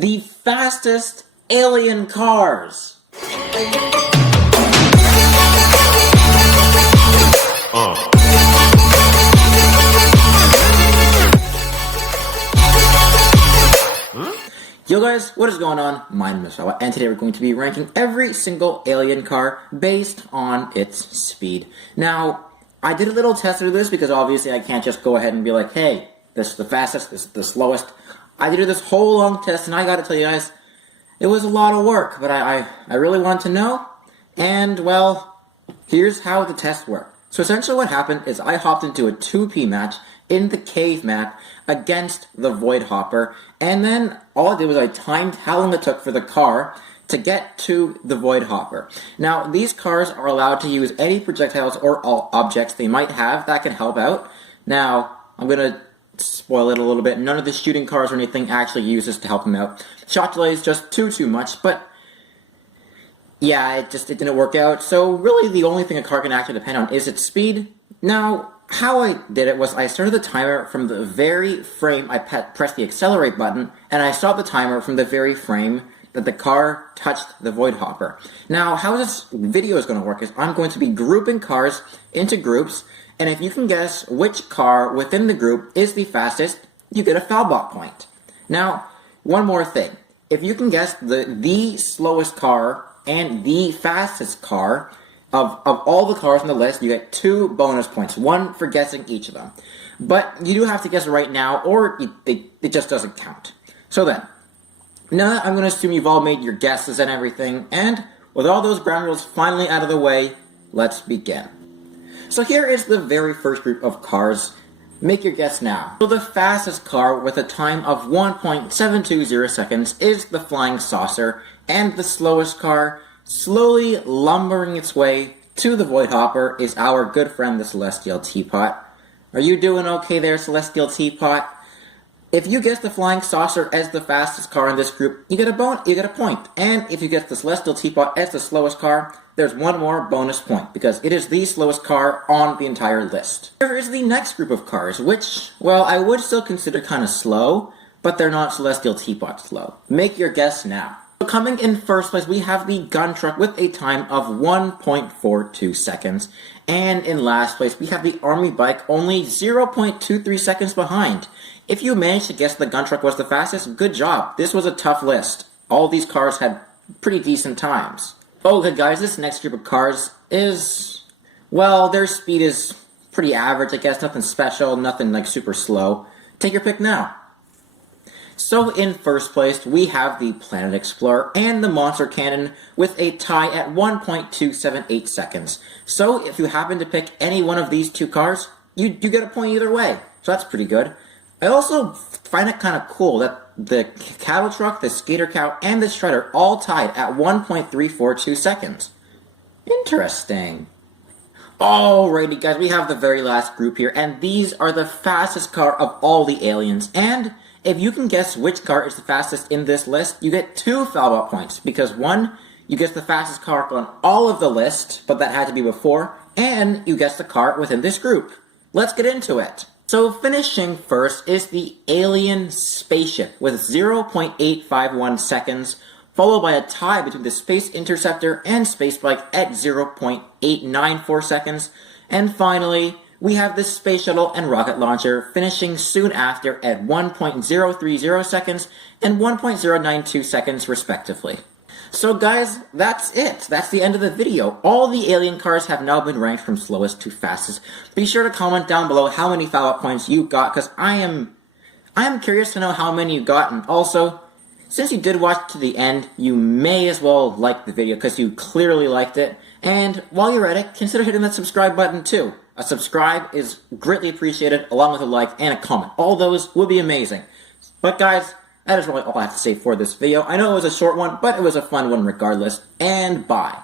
the fastest alien cars. Yo guys, what is going on? My name is Fal Bot, and today we're going to be ranking every single alien car based on its speed. Now, I did a little test of this because obviously I can't just go ahead and be like, hey, this is the fastest, this is the slowest. I did this whole long test, and I gotta tell you guys, it was a lot of work, but I really wanted to know, and well, here's how the test worked. So essentially what happened is I hopped into a 2P match in the cave map against the Void Hopper, and then all I did was I timed how long it took for the car to get to the Void Hopper. Now, these cars are allowed to use any projectiles or all objects they might have that can help out. Now, I'm gonna spoil it a little bit. None of the shooting cars or anything actually uses to help them out. Shot delay is just too much, but yeah, it didn't work out. So really the only thing a car can actually depend on is its speed. Now, how I did it was I started the timer from the very frame I pressed the accelerate button, and I stopped the timer from the very frame that the car touched the Void Hopper. Now, how this video is going to work is I'm going to be grouping cars into groups, and if you can guess which car within the group is the fastest, you get a Falbot point. Now, one more thing. If you can guess the slowest car and the fastest car of all the cars on the list, you get 2 bonus points, 1 for guessing each of them. But you do have to guess right now, or it just doesn't count. So then, now I'm going to assume you've all made your guesses and everything, and with all those ground rules finally out of the way, let's begin. So here is the very first group of cars. Make your guess now. So the fastest car with a time of 1.720 seconds is the Flying Saucer, and the slowest car, slowly lumbering its way to the Void Hopper, is our good friend the Celestial Teapot. Are you doing okay there, Celestial Teapot? If you guess the Flying Saucer as the fastest car in this group, you get a point. And if you guess the Celestial Teapot as the slowest car, there's 1 more bonus point, because it is the slowest car on the entire list. Here is the next group of cars, which, well, I would still consider kind of slow, but they're not Celestial Teapot slow. Make your guess now. So coming in first place, we have the Gun Truck with a time of 1.42 seconds. And in last place, we have the Army Bike, only 0.23 seconds behind. If you managed to guess the Gun Truck was the fastest, good job. This was a tough list. All these cars had pretty decent times. Okay guys, this next group of cars is, well, their speed is pretty average, I guess. Nothing special, nothing like super slow. Take your pick now. So in first place, we have the Planet Explorer and the Monster Cannon with a tie at 1.278 seconds. So if you happen to pick any one of these 2 cars, you get a point either way. So that's pretty good. I also find it kind of cool that the Cattle Truck, the Skater Cow, and the Shredder all tied at 1.342 seconds. Interesting. Alrighty guys, we have the very last group here, and these are the fastest car of all the aliens. And if you can guess which car is the fastest in this list, you get 2 Falbot points, because 1, you guess the fastest car on all of the list, but that had to be before, and you guess the car within this group. Let's get into it. So finishing first is the Alien Spaceship with 0.851 seconds, followed by a tie between the Space Interceptor and Spacebike at 0.894 seconds, and finally, we have the Space Shuttle and Rocket Launcher finishing soon after at 1.030 seconds and 1.092 seconds respectively. So guys, that's it. That's the end of the video. All the alien cars have now been ranked from slowest to fastest. Be sure to comment down below how many Falbot points you got, because I am curious to know how many you got, and also, since you did watch to the end, you may as well like the video, because you clearly liked it. And while you're at it, consider hitting that subscribe button too. A subscribe is greatly appreciated, along with a like and a comment. All those would be amazing. But guys, that is really all I have to say for this video. I know it was a short one, but it was a fun one regardless, and bye.